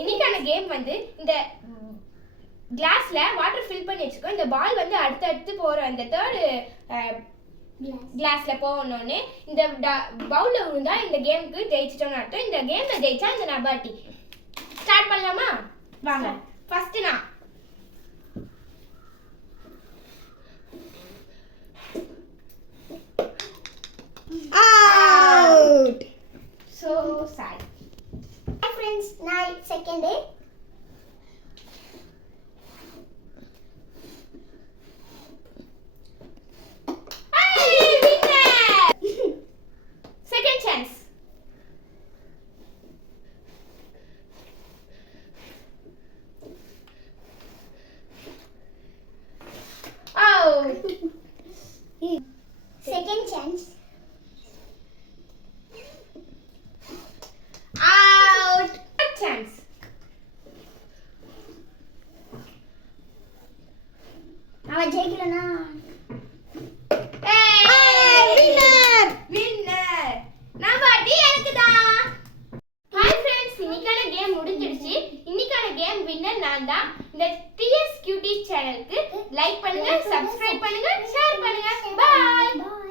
இன்னைக்கான கேம் வந்து இந்த கிளாஸ்ல வாட்டர் ஃபில் பண்ணி வச்சுக்கோ. இந்த பால் வந்து அடுத்து போற அந்த தேர்ட் கிளாஸ்ல போகணும்னு இந்த பவுல்ல விழுந்தா இந்த கேமுக்கு ஜெயிச்சிட்டோம்னு அர்த்தம். இந்த கேம்ல ஜெயிச்சா இந்த நபாட்டி. ஸ்டார்ட் பண்ணலாமா? வாங்க. ஃபர்ஸ்ட் நான் out. So sad. Hi friends, now second day. Second chance. Oh. Second chance. Out. Third chance. அவன் ஜெயிக்கலனா? Winner. Winner. நபாட்டி எனக்குதான். Hi friends, இன்னைக்கான கேம் முடிஞ்சிடுச்சு. இன்னைக்கான கேம் வின்னர் நான் தான். இந்த TS Cuties சேனலுக்கு லைக் பண்ணுங்க, சப்ஸ்கிரைப் பண்ணுங்க, ஷேர் பண்ணுங்க. பை.